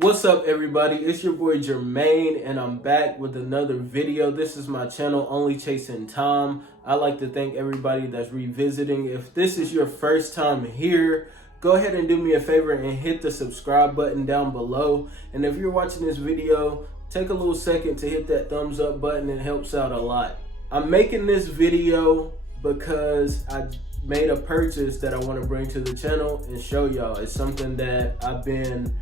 What's up, everybody? It's your boy Jermaine, and I'm back with another video. This is my channel, OnlyChasingTime. I'd like to thank everybody that's revisiting. If this is your first time here, go ahead and do me a favor and hit the subscribe button down below. And if you're watching this video, take a little second to hit that thumbs up button. It helps out a lot. I'm making this video because I made a purchase that I want to bring to the channel and show y'all. It's something that I've been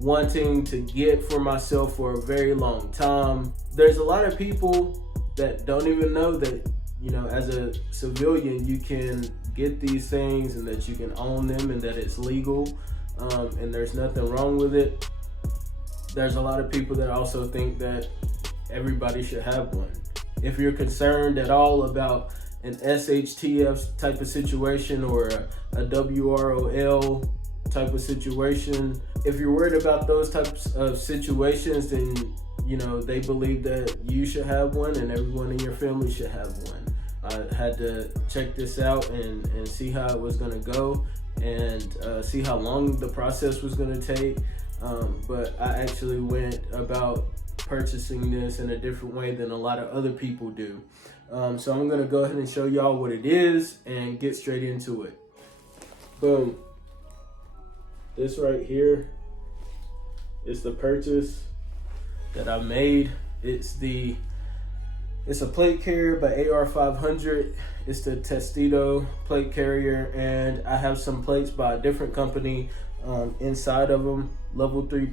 wanting to get for myself for a very long time. There's a lot of people that don't even know that, you know, as a civilian, you can get these things and that you can own them and that it's legal, and there's nothing wrong with it. There's a lot of people that also think that everybody should have one. If you're concerned at all about an SHTF type of situation or a WROL type of situation, if you're worried about those types of situations, then you know they believe that you should have one and everyone in your family should have one. I had to check this out and see how it was going to go and see how long the process was going to take, but I actually went about purchasing this in a different way than a lot of other people do. So I'm going to go ahead and show y'all what it is and get straight into it. Boom. This right here is the purchase that I made. It's a plate carrier by AR500. It's the Testito plate carrier, and I have some plates by a different company inside of them, level 3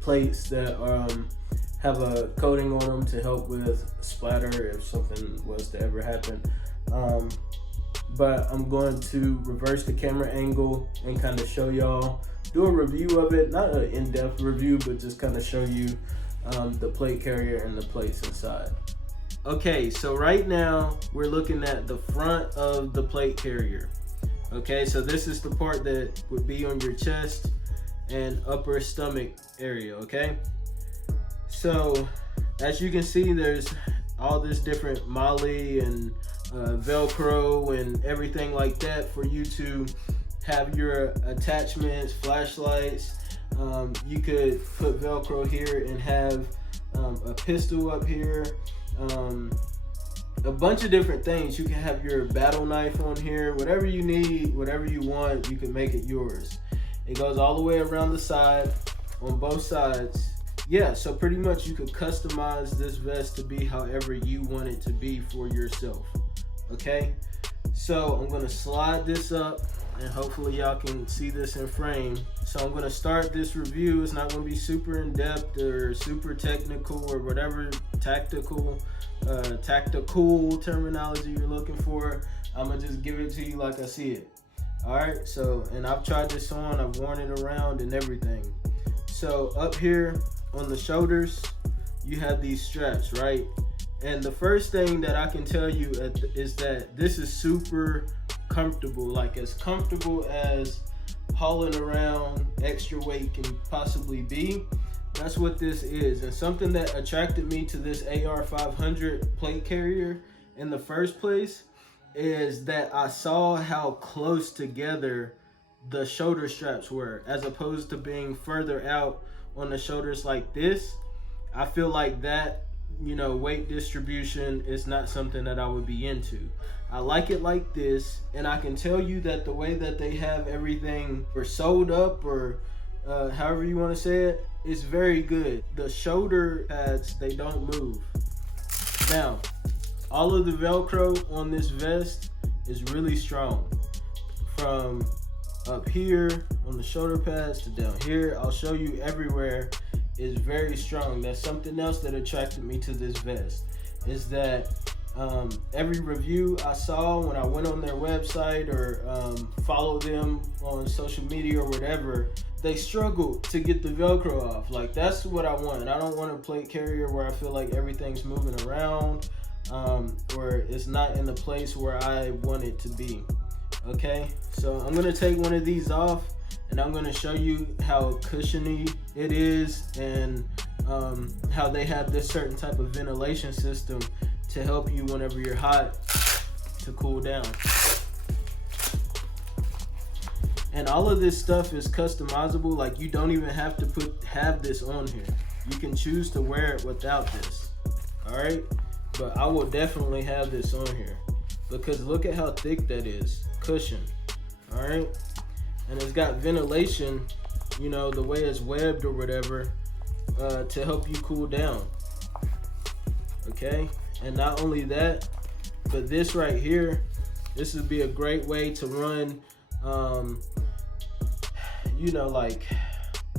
plates that have a coating on them to help with splatter if something was to ever happen. But I'm going to reverse the camera angle and kind of show y'all, do a review of it, not an in-depth review, but just kind of show you the plate carrier and the plates inside. Okay, so right now we're looking at the front of the plate carrier. Okay, so this is the part that would be on your chest and upper stomach area, okay? So as you can see, there's all this different MOLLE and Velcro and everything like that for you to have your attachments, flashlights. You could put Velcro here and have a pistol up here, a bunch of different things. You can have your battle knife on here, whatever you need, whatever you want, you can make it yours. It goes all the way around the side, on both sides. Yeah, so pretty much you could customize this vest to be however you want it to be for yourself. Okay, so I'm gonna slide this up and hopefully y'all can see this in frame. So I'm gonna start this review. It's not gonna be super in depth or super technical or whatever tactical terminology you're looking for. I'm gonna just give it to you like I see it. All right, so, and I've tried this on, I've worn it around and everything. So up here on the shoulders, you have these straps, right? And the first thing that I can tell you is that this is super comfortable, like as comfortable as hauling around extra weight can possibly be. That's what this is. And something that attracted me to this AR500 plate carrier in the first place is that I saw how close together the shoulder straps were, as opposed to being further out on the shoulders like this. I feel like that, you know, weight distribution is not something that I would be into. I like it like this, and I can tell you that the way that they have everything or sewed up, or however you want to say it, is very good. The shoulder pads, they don't move. Now, all of the Velcro on this vest is really strong. From up here on the shoulder pads to down here, I'll show you everywhere, is very strong. That's something else that attracted me to this vest, is that every review I saw when I went on their website or followed them on social media or whatever, they struggled to get the Velcro off. Like, that's what I want. I don't want a plate carrier where I feel like everything's moving around, or it's not in the place where I want it to be. Okay, so I'm gonna take one of these off and I'm gonna show you how cushiony it is, and how they have this certain type of ventilation system to help you whenever you're hot to cool down. And all of this stuff is customizable. Like, you don't even have to have this on here. You can choose to wear it without this. All right, but I will definitely have this on here because look at how thick that is. Cushion. All right, and it's got ventilation, you know, the way it's webbed or whatever, to help you cool down. Okay, and not only that, but this right here, this would be a great way to run, you know, like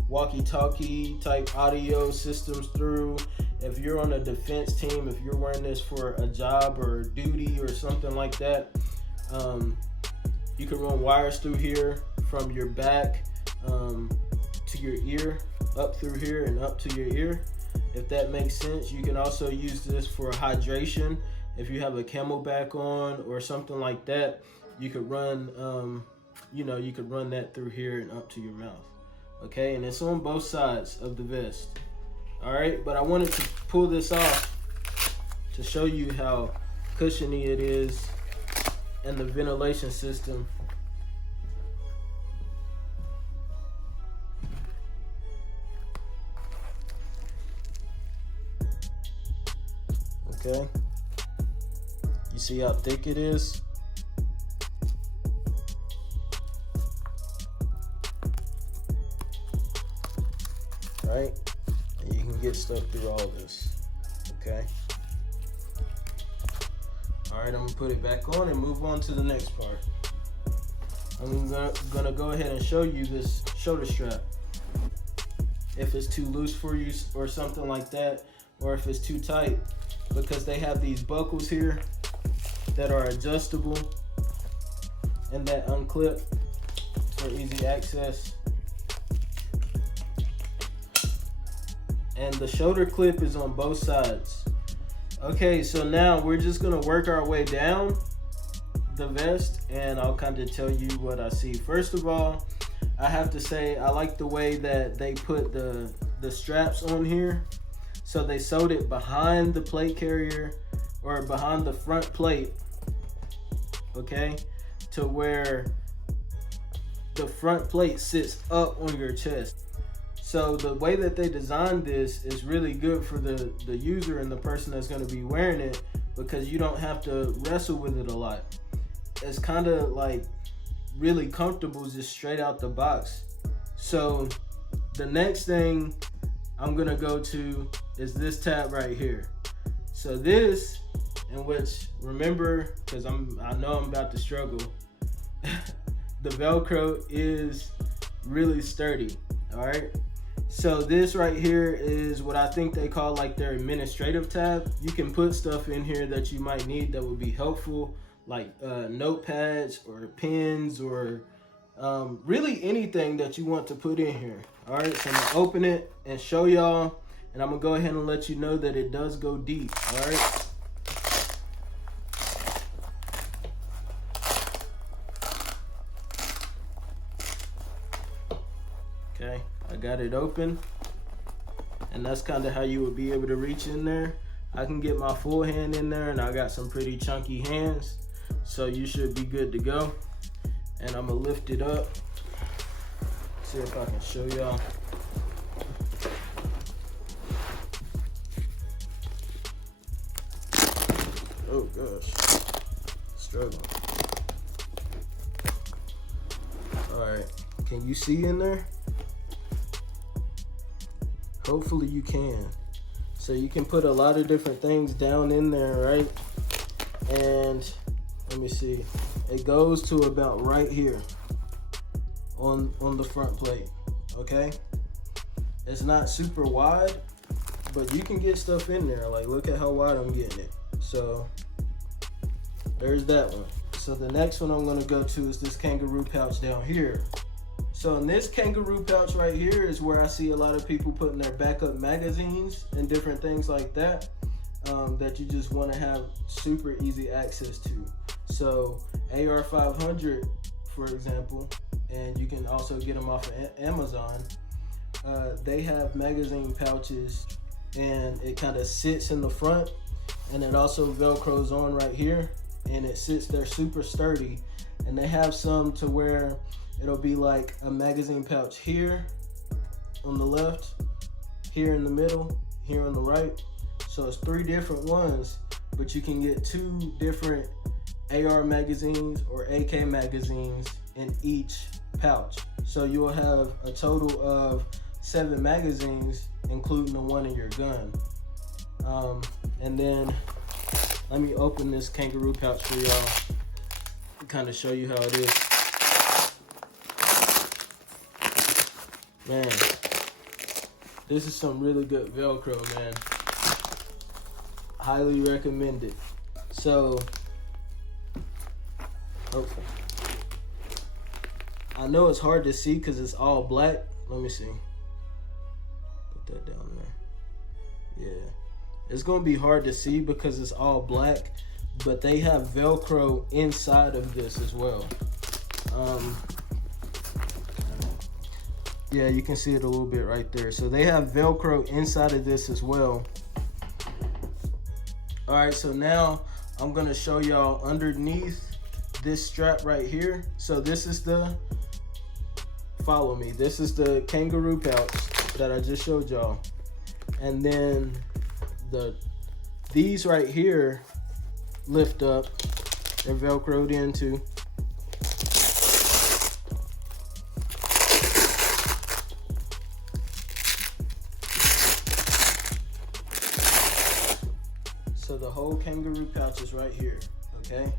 walkie-talkie type audio systems through. If you're on a defense team, if you're wearing this for a job or duty or something like that, you can run wires through here from your back to your ear, up through here and up to your ear, if that makes sense. You can also use this for hydration. If you have a camelback on or something like that, you could run, you know, you could run that through here and up to your mouth. Okay, and it's on both sides of the vest. All right, but I wanted to pull this off to show you how cushiony it is and the ventilation system. Okay, you see how thick it is? Right? And you can get stuff through all this. Okay. All right, I'm gonna put it back on and move on to the next part. I'm gonna go ahead and show you this shoulder strap. If it's too loose for you or something like that, or if it's too tight, because they have these buckles here that are adjustable and that unclip for easy access. And the shoulder clip is on both sides. Okay, so now we're just gonna work our way down the vest and I'll kind of tell you what I see. First of all, I have to say I like the way that they put the straps on here. So they sewed it behind the plate carrier or behind the front plate, okay, to where the front plate sits up on your chest. So the way that they designed this is really good for the user and the person that's going to be wearing it, because you don't have to wrestle with it a lot. It's kind of like really comfortable just straight out the box. So the next thing I'm going to go to is this tab right here. So this, in which, remember, because I know I'm about to struggle, the Velcro is really sturdy, all right? So this right here is what I think they call like their administrative tab. You can put stuff in here that you might need that would be helpful, like notepads or pens or really anything that you want to put in here. All right, so I'm gonna open it and show y'all, and I'm gonna go ahead and let you know that it does go deep. All right. Okay, I got it open, and that's kind of how you would be able to reach in there. I can get my full hand in there, and I got some pretty chunky hands, so you should be good to go. And I'm gonna lift it up, see if I can show y'all. Oh gosh, struggling. All right, can you see in there? Hopefully you can. So you can put a lot of different things down in there, right? And let me see. It goes to about right here on the front plate, okay? It's not super wide, but you can get stuff in there. Like, look at how wide I'm getting it. So there's that one. So the next one I'm gonna go to is this Kangaroo Pouch down here. So in this Kangaroo Pouch right here is where I see a lot of people putting their backup magazines and different things like that, that you just want to have super easy access to. So AR500, for example, and you can also get them off of Amazon. They have magazine pouches, and it kind of sits in the front, and it also Velcros on right here, and it sits there super sturdy. And they have some to where it'll be like a magazine pouch here on the left, here in the middle, here on the right. So it's 3 different ones, but you can get 2 different AR magazines or AK magazines in each pouch. So you'll have a total of 7 magazines, including the one in your gun. And then let me open this Kangaroo Pouch for y'all to kind of show you how it is. Man, this is some really good Velcro, man. Highly recommend it. So, okay. I know it's hard to see because it's all black. Let me see. Put that down there. Yeah. It's going to be hard to see because it's all black, but they have Velcro inside of this as well. Yeah, you can see it a little bit right there. So they have Velcro inside of this as well. All right, so now I'm going to show y'all underneath this strap right here. So this is the, follow me, this is the Kangaroo Pouch that I just showed y'all. And then these right here lift up, they're Velcroed into. So the whole Kangaroo Pouch is right here, okay?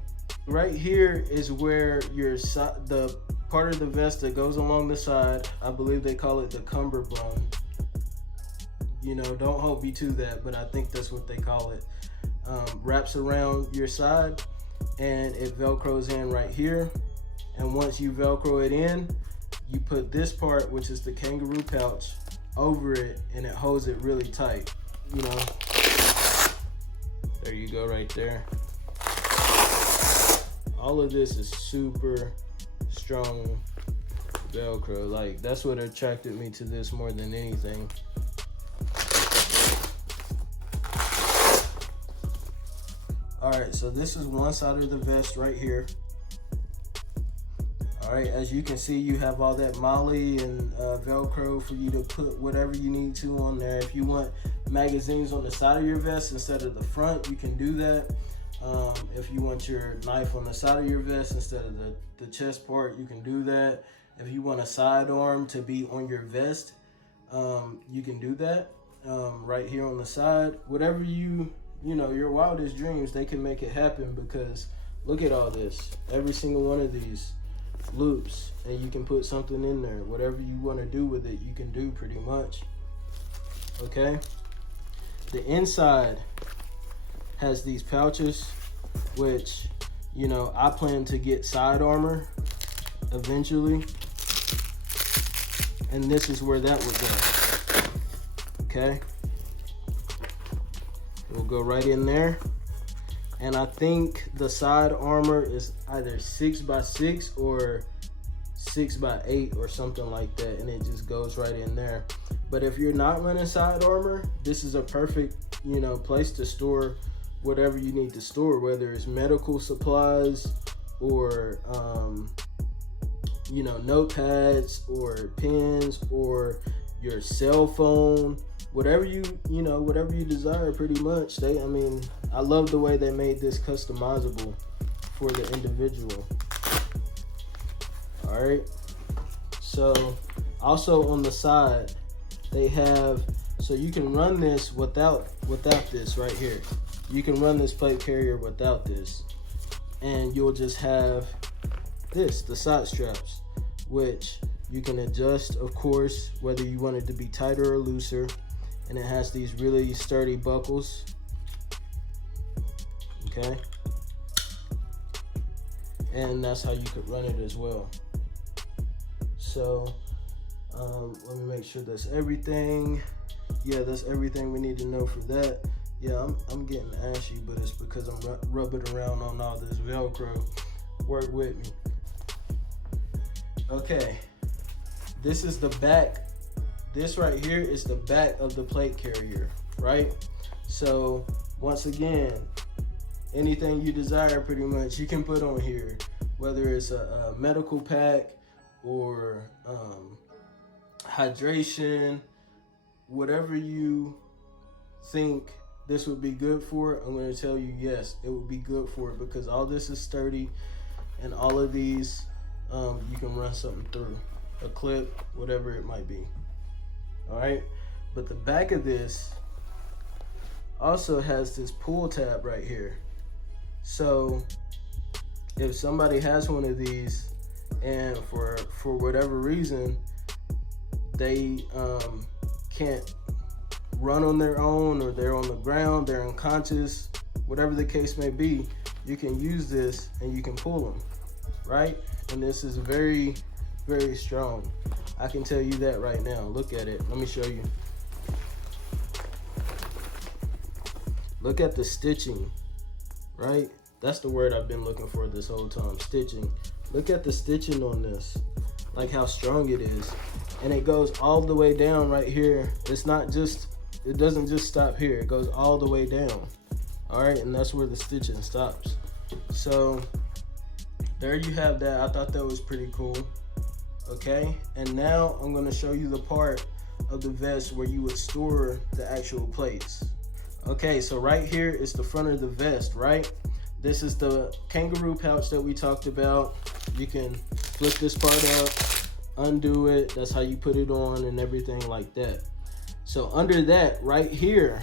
Right here is where the part of the vest that goes along the side, I believe they call it the cummerbund. You know, don't hold me to that, but I think that's what they call it. Wraps around your side and it Velcros in right here. And once you Velcro it in, you put this part, which is the Kangaroo Pouch, over it and it holds it really tight, you know. There you go right there. All of this is super strong Velcro. Like, that's what attracted me to this more than anything. All right, so this is one side of the vest right here. All right, as you can see, you have all that MOLLE and Velcro for you to put whatever you need to on there. If you want magazines on the side of your vest instead of the front, you can do that. If you want your knife on the side of your vest instead of the chest part, you can do that. If you want a sidearm to be on your vest, you can do that right here on the side. Whatever you know, your wildest dreams, they can make it happen, because look at all this. Every single one of these loops, and you can put something in there. Whatever you want to do with it, you can do pretty much. Okay. The inside has these pouches, which, you know, I plan to get side armor eventually, and this is where that would go. Okay, it will go right in there, and I think the side armor is either 6x6 or 6x8 or something like that, and it just goes right in there. But if you're not running side armor, this is a perfect, you know, place to store whatever you need to store, whether it's medical supplies or you know, notepads or pens or your cell phone, whatever you desire, pretty much. I mean, I love the way they made this customizable for the individual. All right, so also on the side they have, so you can run this without this right here. You can run this plate carrier without this, and you'll just have this, the side straps, which you can adjust, of course, whether you want it to be tighter or looser. And it has these really sturdy buckles. Okay, and that's how you could run it as well. So let me make sure that's everything. Yeah, that's everything we need to know for that. Yeah, I'm getting ashy, but it's because I'm rubbing around on all this Velcro. Work with me. Okay, this is the back. This right here is the back of the plate carrier, right? So once again, anything you desire, pretty much, you can put on here, whether it's a medical pack or hydration, whatever you think this would be good for, I'm going to tell you yes, it would be good for it, because all this is sturdy, and all of these you can run something through, a clip, whatever it might be. All right, but the back of this also has this pull tab right here. So if somebody has one of these and for whatever reason they can't run on their own, or they're on the ground, they're unconscious, whatever the case may be, you can use this and you can pull them, right? And this is very, very strong. I can tell you that right now. Look at it. Let me show you. Look at the stitching, right? That's the word I've been looking for this whole time, stitching. Look at the stitching on this, like how strong it is. And it goes all the way down right here. It's not just, it doesn't just stop here. It goes all the way down. All right, and that's where the stitching stops. So there you have that. I thought that was pretty cool. Okay, and now I'm gonna show you the part of the vest where you would store the actual plates. Okay, so right here is the front of the vest, right? This is the Kangaroo Pouch that we talked about. You can flip this part up, undo it. That's how you put it on and everything like that. So under that, right here,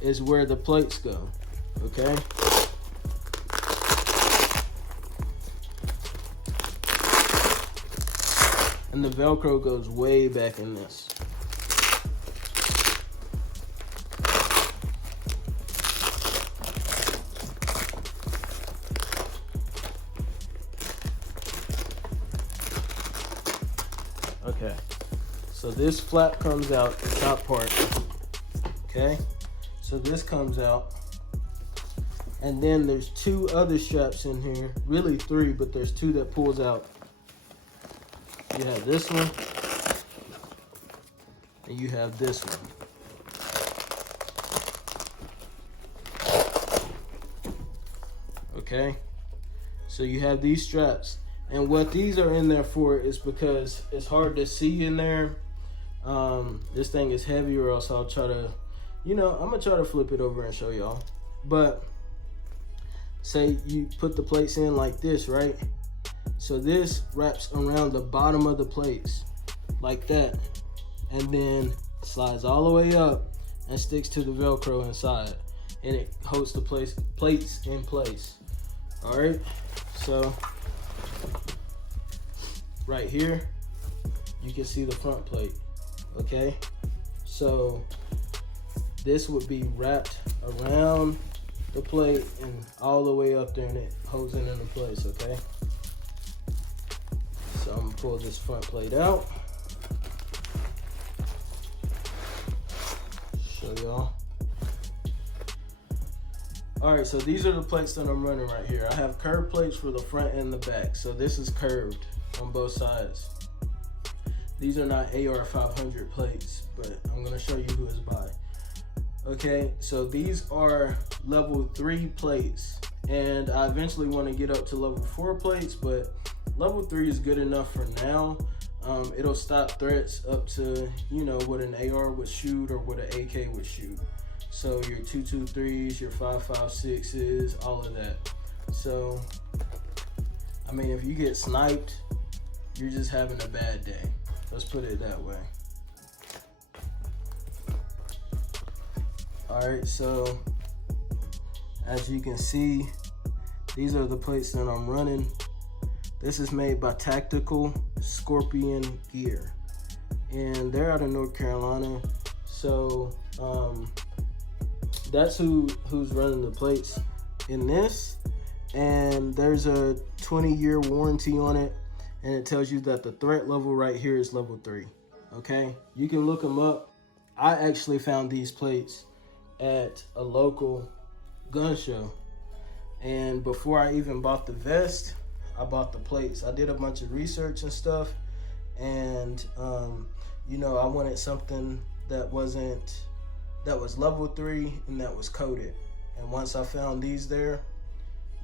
is where the plates go, okay? And the Velcro goes way back in this. Okay, so this flap comes out, the top part, okay? So this comes out, and then there's two other straps in here, really three, but there's two that pulls out. You have this one, and you have this one. Okay, so you have these straps. And what these are in there for is because it's hard to see in there. This thing is heavy, or else I'll try to, I'm gonna try to flip it over and show y'all. But say you put the plates in like this, right? So this wraps around the bottom of the plates like that, and then slides all the way up and sticks to the Velcro inside, and it holds the plates in place. All right, so right here, you can see the front plate, okay? So this would be wrapped around the plate and all the way up there, and it holds it into place, okay? So I'm gonna pull this front plate out, show y'all. All right, so these are the plates that I'm running right here. I have curved plates for the front and the back. So this is curved on both sides. These are not AR500 plates, but I'm gonna show you who is by. Okay, so these are level 3 plates, and I eventually wanna get up to level 4 plates, but level 3 is good enough for now. It'll stop threats up to, what an AR would shoot or what an AK would shoot. So your 223s, your 5.56s, all of that. So, I mean, if you get sniped, you're just having a bad day. Let's put it that way. All right, so as you can see, these are the plates that I'm running. This is made by Tactical Scorpion Gear, and they're out of North Carolina. So that's who's running the plates in this, and there's a 20-year warranty on it, and it tells you that the threat level right here is level 3. Okay, you can look them up. I actually found these plates at a local gun show, and before I even bought the vest, I bought the plates. I did a bunch of research and stuff, and I wanted something that was level 3 and that was coated. And once I found these there,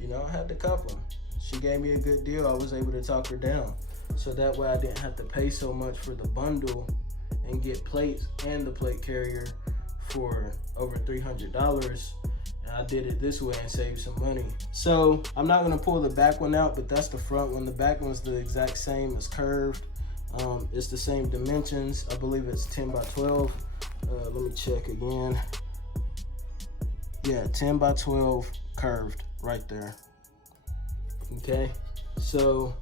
I had to cop them. She gave me a good deal. I was able to talk her down. so that way I didn't have to pay so much for the bundle and get plates and the plate carrier for over $300. And I did it this way and saved some money. So I'm not gonna pull the back one out, but that's the front one. The back one's the exact same, it's curved. It's the same dimensions. I believe it's 10 by 12. Let me check again. Yeah, 10 by 12 curved right there. Okay, so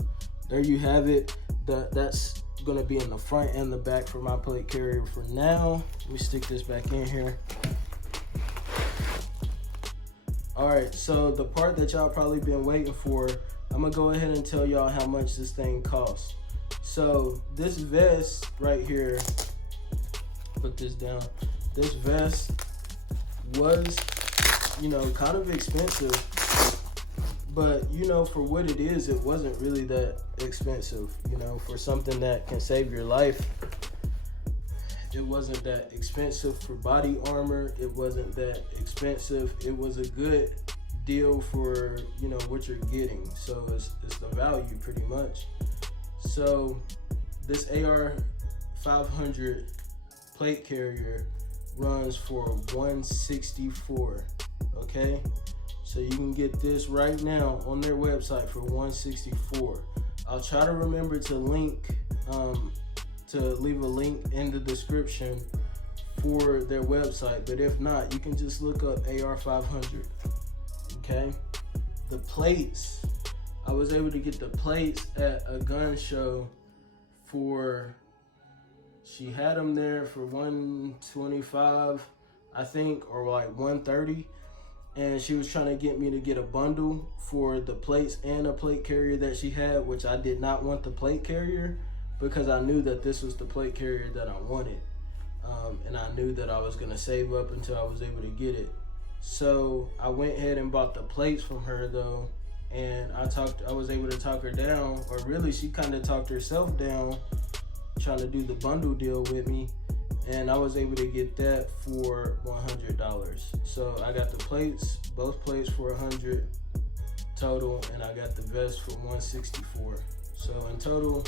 there you have it. That's gonna be in the front and the back for my plate carrier for now. Let me stick this back in here. All right, so the part that y'all probably been waiting for, I'm gonna go ahead and tell y'all how much this thing costs. So this vest right here, put this down. This vest was, you know, kind of expensive, but you know, for what it is, it wasn't really that expensive. You know, for something that can save your life, it wasn't that expensive. For body armor, it wasn't that expensive. It was a good deal for, you know, what you're getting. So it's the value pretty much. So this AR500 plate carrier runs for $164. Okay, so you can get this right now on their website for $164. I'll try to remember to leave a link in the description for their website, but if not, you can just look up AR500. Okay, the plates, I was able to get the plates at a gun show for, she had them there for $125, I think, or like $130. And she was trying to get me to get a bundle for the plates and a plate carrier that she had, which I did not want the plate carrier because I knew that this was the plate carrier that I wanted. And I knew that I was gonna save up until I was able to get it. So I went ahead and bought the plates from her though. And I was able to talk her down, or really she kind of talked herself down trying to do the bundle deal with me. And I was able to get that for $100. So I got the plates, both plates for $100 total, and I got the vest for $164. So in total,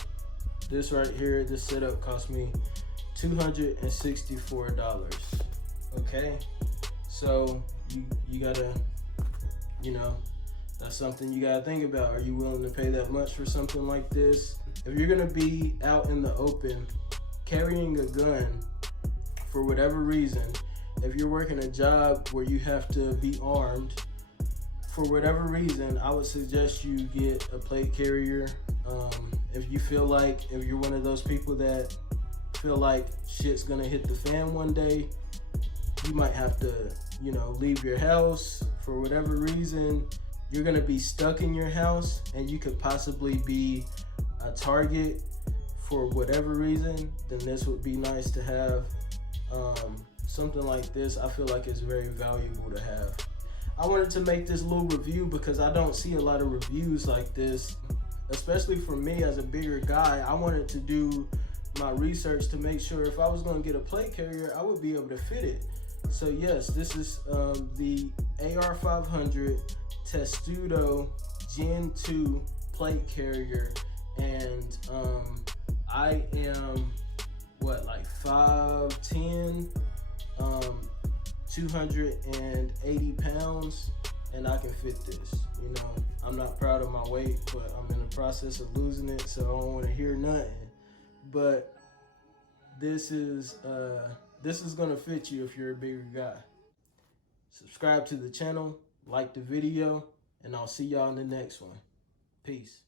this right here, this setup cost me $264. Okay, so you gotta, you know, that's something you gotta think about. Are you willing to pay that much for something like this? If you're gonna be out in the open carrying a gun, for whatever reason, if you're working a job where you have to be armed, for whatever reason, I would suggest you get a plate carrier. If you feel like, if you're one of those people that feel like shit's gonna hit the fan one day, you might have to, you know, leave your house for whatever reason. You're gonna be stuck in your house and you could possibly be a target for whatever reason, then this would be nice to have. Something like this, I feel like it's very valuable to have. I wanted to make this little review because I don't see a lot of reviews like this, especially for me as a bigger guy. I wanted to do my research to make sure if I was going to get a plate carrier, I would be able to fit it. So yes, this is the AR500 Testudo Gen 2 plate carrier, and I am like 5'10", 280 pounds, and I can fit this. You know, I'm not proud of my weight, but I'm in the process of losing it, so I don't want to hear nothing. But this is gonna fit you if you're a bigger guy. Subscribe to the channel, like the video, and I'll see y'all in the next one. Peace.